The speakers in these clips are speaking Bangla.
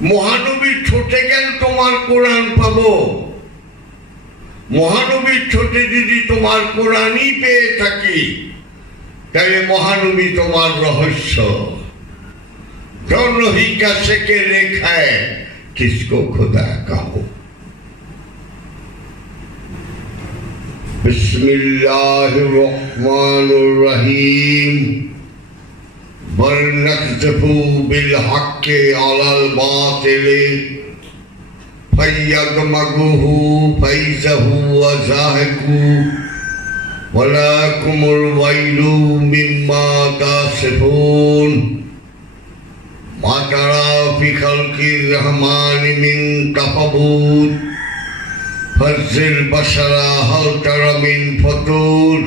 মহানবীর ঠোঁটে কেন তোমার কোরআন পাবো? মহানবীর ঠোঁটে যদি তোমার কোরআনই পেয়ে থাকি, তাহলে মহানবী তোমার রহস্য। दोनों ही का सके लिखा है, किसको खुदा कहो। बिस्मिल्लाहिर्रहमानिर्रहीम। बल नक़्ज़फ़ु बिल-हक़्क़ि अलल बातिल फयदमग़ुहु फैज़हु वज़ाहिक़ु वलकुमुल वैलु मिम्मा तासिफ़ून। मा तरा फ़ी ख़ल्क़िर रहमानि मिन तफ़ावुत फज़्ज़िल बशरा हल तरा मिन फ़तूर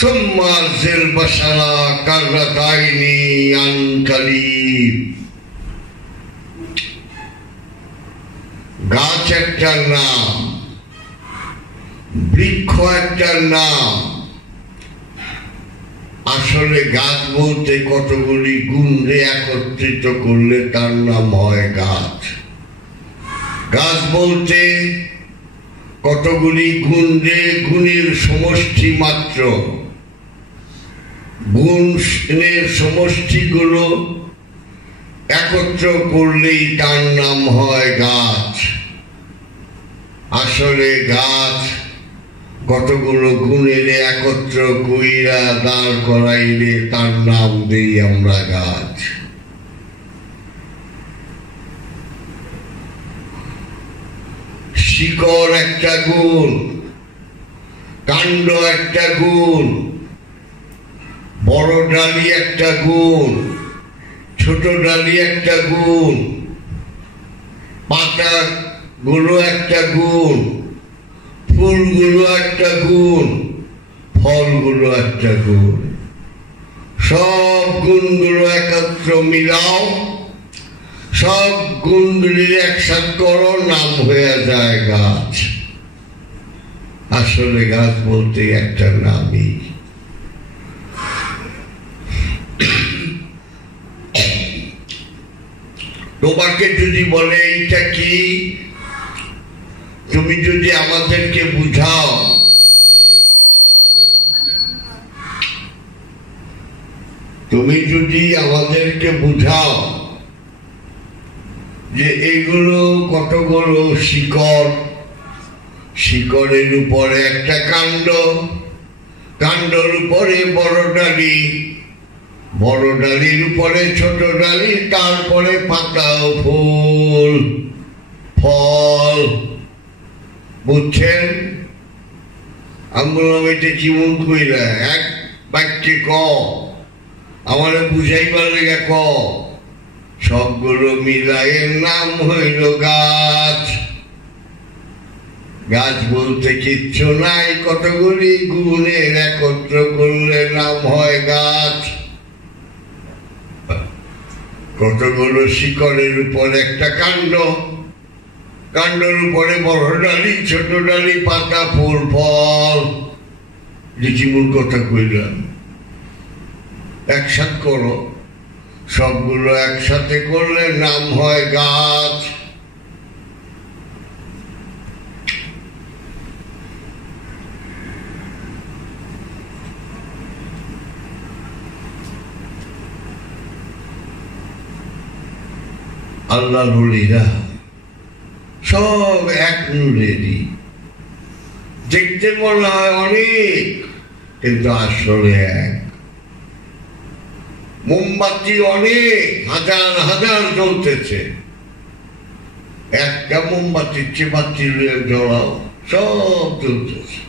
सुम्मा ज़िल बशरा कर्रतैनि अनक़रीब। गाछ একটা নাম, বৃক্ষ একটা নাম। আসলে গাছ বলতে কতগুলি গুণে একত্রিত করলে তার নাম হয় গাছ। গাছ বলতে কতগুলি গুণের সমষ্টি মাত্র। গুণের সমষ্টিগুলো একত্র করলেই তার নাম হয় গাছ। আসলে গাছ কতগুলো গুণের একত্র কইরা দাঁড় করাইলে তার নাম দেই আমরা গাছ। শিকড় একটা গুণ, কাণ্ড একটা গুণ, বড় ডালি একটা গুণ, ছোট ডালি একটা গুণ, পাতা গুলো একটা গুণ, ফুলগুলো একটা গুণ, ফলগুলো একটা গুণ। সব গুণগুলো একত্র মিলাও, সব গুণগুলির একসাথে করো, নাম হয়ে যায় গাছ। আসলে গাছ বলতে একটা নামই। তোমাকে যদি বলে এইটা কি, তুমি যদি আমাদেরকে বুঝাও, তুমি যদি আমাদেরকে বুঝাও যে এগুলো কতগুলো শিকড়, শিকড়ের উপরে একটা কাণ্ড, কাণ্ডের উপরে বড় ডালি, বড় ডালির উপরে ছোট ডালি, তারপরে পাতা, ফুল, ফল, বুঝছেন? আমি বললাম এটা জীবন কইরা এক বাক্যে ক, আমারে বুঝাইবার লেগে ক। সবগুলো মিলাইয়ের নাম হইল গাছ। গাছ বলতে কিচ্ছু নাই, কতগুলি গুণের একত্র করলে নাম হয় গাছ। কতগুলো শিকড়ের উপর একটা কাণ্ড, কাণ্ডের উপরে বড় ডালি, ছোট ডালি, পাতা, ফুল, ফল। জীবন কথা কইলাম, একসাথে করো, সবগুলো একসাথে করলে নাম হয় গাছ। আল্লাহ বলিরা সব এক নূরেরই। দেখতে মনে হয় অনেক, কিন্তু আসলে এক। মোমবাতি অনেক, হাজার হাজার জ্বলতেছে, একটা মোমবাতির চেয়ে বাতি জ্বলাও, সব জ্বলতেছে।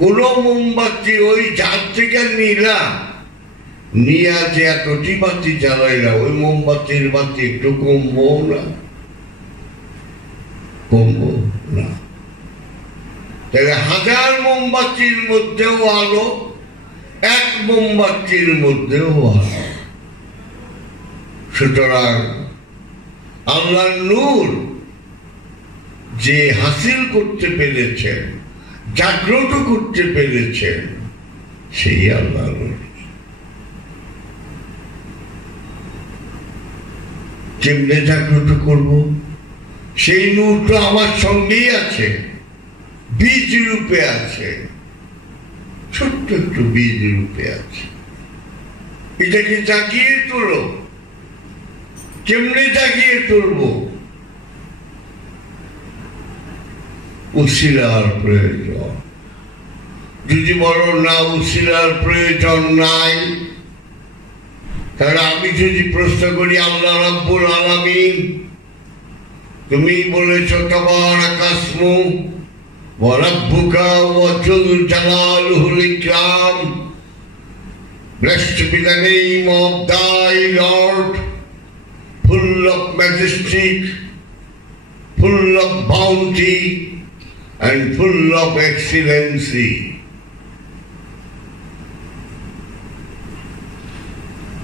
কোন মোমবাতি ওই যার থেকে নিলা, নিয়া যে এতটি বাতি জ্বালাইলা, ওই মোমবাতির বাতি একটু কমবো না? কমবো না। তাহলে হাজার মোমবাতির মধ্যেও আলো, এক মোমবাতির মধ্যেও আলো। সুতরাং আল্লাহ নূর যে হাসিল করতে পেরেছেন, জাগ্রত করতে পেরেছেন, সেই আল্লাহ নূর। কেমনে জাগ্রত করব? সেই নূর তো আমার সঙ্গেই আছে, বীজ রূপে আছে, ছোট্ট একটু বীজ রূপে আছে। এটাকে জাগিয়ে তোলো। কেমনে জাগিয়ে তুলব? উসিলার প্রয়োজন। যদি বলো না উসিলার প্রয়োজন নাই, তাহলে আমি যদি প্রশ্ন করি, আল্লাহ রাব্বুল আলামিন তুমি বলেছ তাবারাকা ইসমু ওয়া রাব্বুকা ওয়া যুল জালালুল ইকরাম, blessed be the name of thy Lord, full of majesty, full of bounty and full of excellency.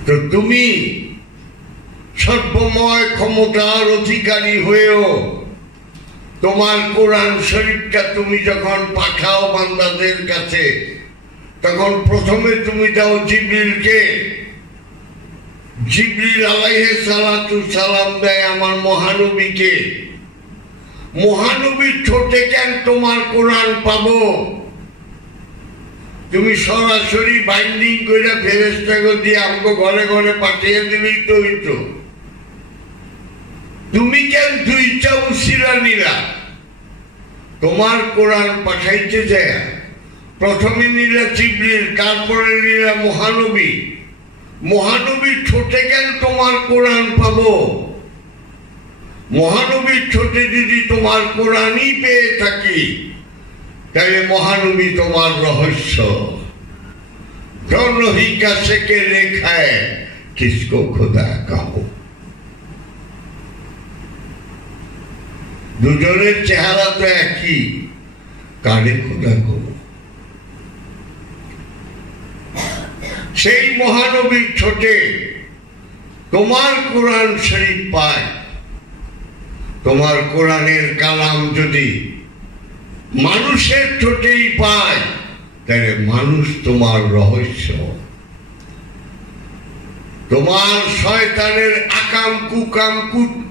তো তুমি সর্বময় ক্ষমতার অধিকারী হয়েও তোমার কোরআন শরীফটা তুমি যখন পাঠাও বান্দাদের কাছে, তখন প্রথমে তুমি দাও জিবরিলকে। জিবরিল আলাইহিস সালাতু সালাম দেয় আমার মহানবীকে। মহানবীর ঠোঁটে কেন তোমার কোরআন পাবো? তুমি সরাসরি বাইন্ডিং করে ফেরেশতাকে দিয়ে আমাকে ঘরে ঘরে পাঠিয়ে দিলেই তো হইতো। তুমি কেন দুইটা উসিলা নিলা? তোমার কোরআন পাঠাইতে যায় প্রথমে নিলা জিবরিল, তারপরে নিলা মহানবী। মহানবীর ঠোঁটে কেন তোমার কোরআন পাবো? মহানবীর ঠোঁটে যদি তোমার কোরআনই পেয়ে থাকি, তাহলে মহানবী তোমার রহস্য। दोनों ही का सके लेखा है, किसको खुदा कहो। দুজনের চেহারা তো একই, কারে খোদা কহো। সেই মহানবীর ঠোঁটে তোমার কোরআন শরীফ পায়। তোমার কোরআনের কালাম যদি মানুষের ঠোঁটেই পায়, তাহলে মানুষ তোমার রহস্য। তোমার শয়তানের আকাম কুকাম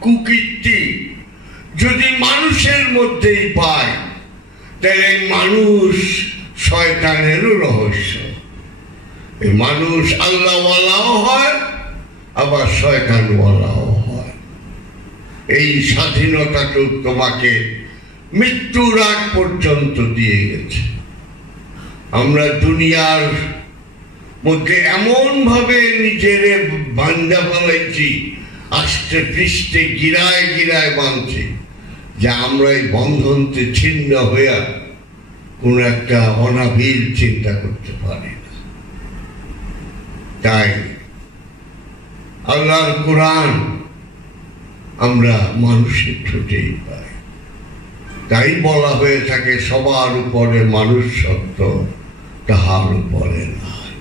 কুকীর্তি যদি মানুষের মধ্যেই পায়, তাহলে মানুষ শয়তানেরও রহস্য। এই মানুষ আল্লাহওয়ালাও হয়, আবার শয়তানওয়ালাও হয়। এই স্বাধীনতা তো তোমাকে মৃত্যুর আগ পর্যন্ত দিয়ে গেছে। আমরা দুনিয়ার মধ্যে এমন ভাবে নিজের বান্ধা ফেলাইছি, আস্তে পৃষ্ঠে গিরায় গিরায় বাঁধছি, যে আমরা এই বন্ধনতে ছিন্ন হইয়া কোন একটা অনাবিল চিন্তা করতে পারি না। তাই আল্লাহর কোরআন আমরা মানুষের ঠোঁটেই পাই। তাই বলা হয়ে থাকে সবার উপরে মানুষ সত্য, তাহার উপরে নয়।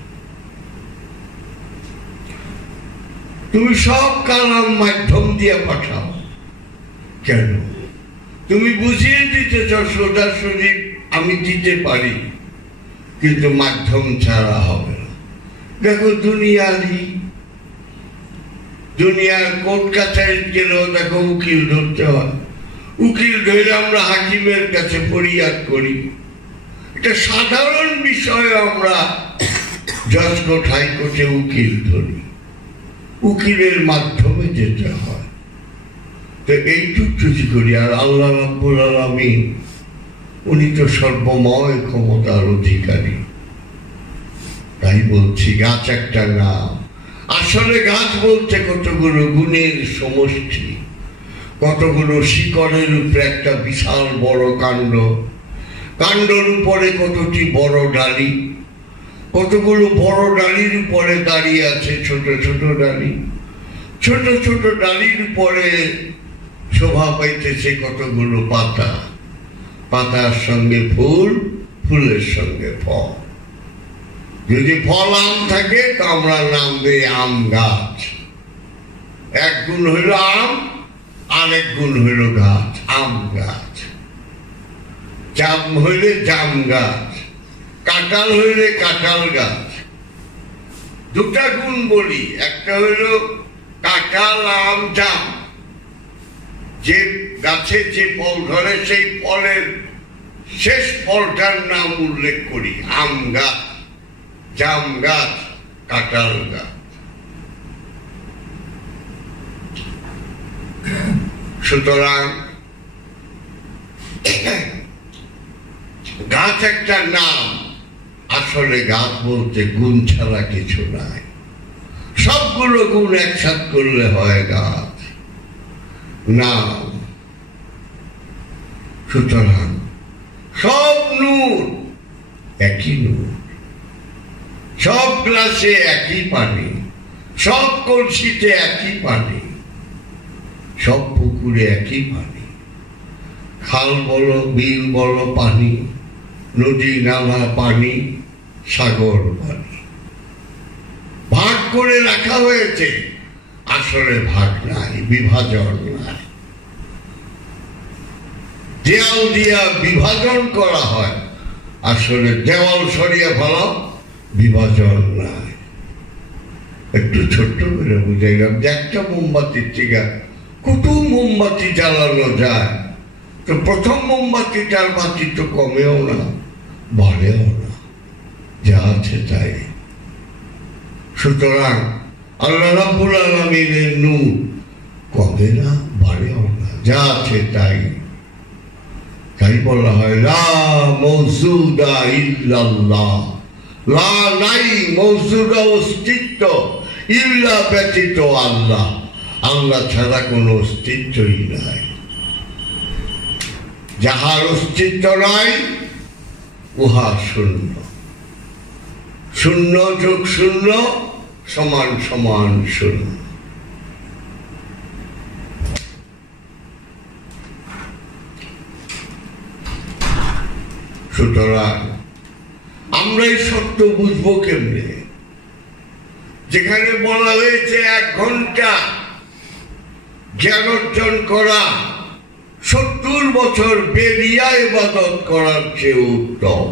তুমি সব কালাম মাধ্যম দিয়ে পাঠাও কেন? তুমি বুঝিয়ে দিতেছ সোজাসুজি আমি দিতে পারি, কিন্তু মাধ্যম ছাড়া হবে না। দেখো দুনিয়ার কোর্ট কাছারি গেলেও দেখো উকিল ধরতে হয়। উকিল ধরে আমরা হাকিমের কাছে ফরিয়াদ করি। এটা সাধারণ বিষয়। আমরা জজ কোর্ট হাইকোর্টে উকিল ধরি, উকিলের মাধ্যমে যেতে হয়। তো এইটুক যদি করি, আর আল্লাহ রাব্বুল আলামিন উনি তো সর্বময় ক্ষমতার অধিকারী। তাই বলছি গাছ একটা নাম। আসলে গাছ বলতে কতগুলো গুণের সমষ্টি, কতগুলো শিকড়ের উপরে একটা বিশাল বড় কাণ্ড, কাণ্ডের উপরে কতটি বড় ডালি, কতগুলো বড় ডালির উপরে দাঁড়িয়ে আছে ছোট ছোট ডালি, ছোট ছোট ডালির উপরে শোভা পাইতেছে কতগুলো পাতা, পাতার সঙ্গে ফুল, ফুলের সঙ্গে ফল। যদি ফল আম থাকে তো আমরা নাম দিই আম গাছ। এক গুণ হইল আম, আরেক গুণ হইল গাছ, আম গাছ। জাম হইলে জাম গাছ, কাঁঠাল হইলে কাঁঠাল গাছ। দুটা গুণ বলি, একটা হইল কাঁঠাল, আম, জাম। যে গাছে যে ফল ধরে সেই ফলের শেষ ফলটার নাম উল্লেখ করি। আম গাছ, জাম গাছ, কাঁঠাল গাছ। সুতরাং গাছ একটা নাম, আসলে গাছ বলতে গুণ ছাড়া কিছু নাই। সবগুলো গুণ একসাথ করলে হয় গাছ নাম। সুতরাং সব নূর একই নূর, সব গ্লাসে একই পানি, সব কলসিতে একই পানি, সব পুকুরে একই পানি। খাল বলো, বিল বলো পানি, নদী নালা পানি, সাগর পানি। ভাগ করে রাখা হয়েছে, আসলে ভাগ নাই, বিভাজন নাই। দেওয়াল দিয়া বিভাজন করা হয়, আসলে দেওয়াল সরিয়ে ফেলা, বিভাজন নাই। একটু ছোট্ট করে বুঝাইলাম যে একটা মোমবাতির থেকে কত মোমবাতি জ্বালানো যায়, তো প্রথম মোমবাতিটার বাতি তো কমেও না বাড়েও না, যা আছে তাই। সুতরাং আল্লাহ রাব্বুল আলামিনের নূর কমে না বাড়েও না, যা আছে তাই। তাই বলা হয় লা মওজুদা ইল্লাল্লাহ, লা নাই মওজুদা অস্তিত্ব, ইল্লা ব্যতীত আল্লাহ, আল্লাহ ছাড়া কোনো অস্তিত্বই নাই। যাহার অস্তিত্ব নাই উহা শূন্য, শূন্য যোগ শূন্য সমান সমান শূন্য। সুতরাং আমরা এই সত্য বুঝবো কেমনে? যেখানে বলা হয়েছে 1 ঘন্টা জ্ঞান অর্জন করা 70 বছর বেরিয়া ইবাদত করার চেয়ে উত্তম।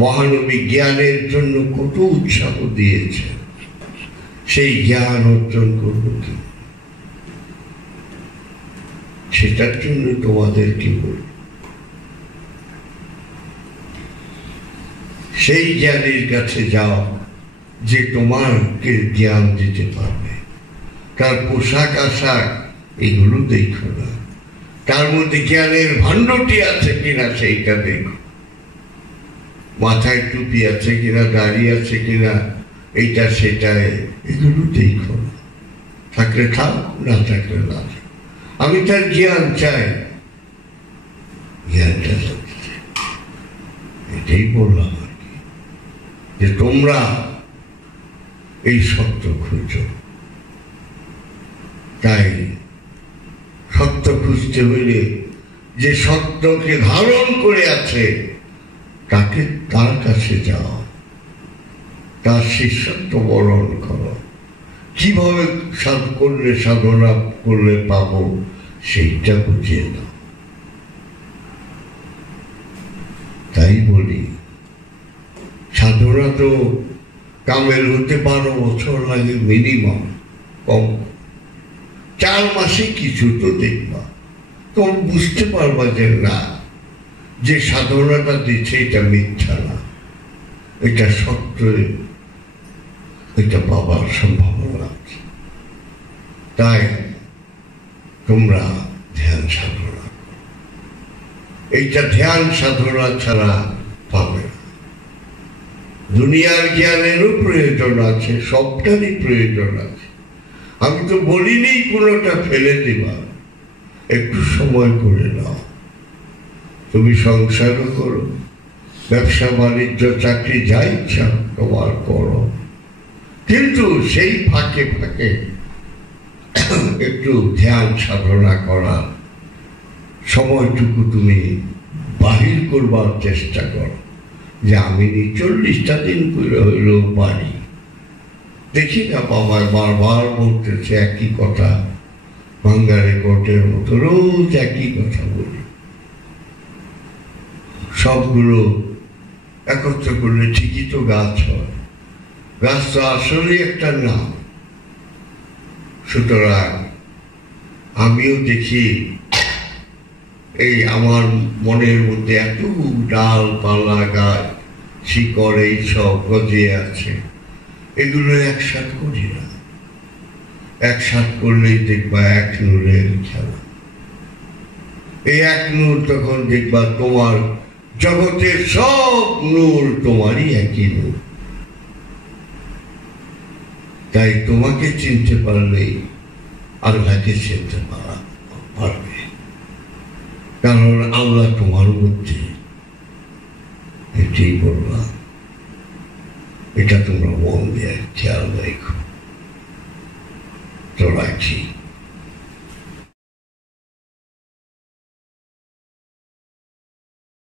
মহানবী জ্ঞানের জন্য কত উৎসাহ দিয়েছে, সেই জ্ঞান অর্জন করবো কি? সেটার জন্য তোমাদের কি বলবো? সেই জ্ঞানীর কাছে যাও যে তোমাকে জ্ঞান দিতে পারবে। তার পোশাক আশাক এগুলো দেখো না, তার মধ্যে জ্ঞানের ভাণ্ডটি আছে কিনা সেইটা দেখো। মাথায় টুপি আছে কিনা, দাড়ি আছে কিনা, এইটা সেটা এগুলো দেখো না। থাকলে খাও, না থাকলে না। আমি তার জ্ঞান চাই, জ্ঞানটা এটাই বললাম আর কি, যে তোমরা এই সত্য খুঁজো। তাই সত্য খুঁজতে হইলে যে সত্যকে ধারণ করে আছে তাকে, তার কাছে যাও, তার শিষ্যত্ব বরণ করো। কিভাবে করলে সাধনা করলে পাবো সেইটা বুঝিয়ে দাও। তাই বলি সাধনা তো কামেল হতে 12 বছর লাগে মিনিমাম, কম 4 মাসে কিছু তো দেখবা, তখন বুঝতে পারবা যে না, যে সাধনাটা দিচ্ছে এটা মিথ্যা না, এটা সত্য, এটা পাবার সম্ভাবনা আছে। তাই তোমরা ধ্যান সাধনা, এইটা ধ্যান সাধনা ছাড়া পাবে না। দুনিয়ার জ্ঞানেরও প্রয়োজন আছে, সবটারই প্রয়োজন আছে। আমি তো বলিনি কোনোটা ফেলে দিবা, একটু সময় করে নাও। তুমি সংসারও করো, ব্যবসা বাণিজ্য চাকরি যা ইচ্ছা তোমার করো, কিন্তু সেই ফাঁকে ফাঁকে একটু ধ্যান সাধনা করার সময়টুকু তুমি বাহির করবার চেষ্টা করো। যে আমি 40টা দিন করে হইলেও পারি। দেখি না বাবায় বারবার বলতেছে একই কথা, ভাঙ্গা রেকর্ডের মতো রোজ একই কথা বলি। সবগুলো একত্র করলে ঠিকই তো গাছ হয়। গাছ তো আসলে একটা নাম। সুতরাং আমিও দেখি এই আমার মনের মধ্যে এত ডালপালা গাছ শিকড় এই সব গজিয়ে আছে, এগুলো একসাথ করি না। একসাথ করলেই দেখবা এক নূরের খেলা। এই এক নূর তখন দেখবা তোমার জগতের সব নূর তোমারই একই নূর। তাই তোমাকে চিনতে পারলেই আল্লাহকে চিনতে পারবে, কারণ আল্লাহ তোমার মধ্যে। এটাই বললাম, এটা তোমরা মন দিয়ে খেয়াল রেখো। তো রাখি।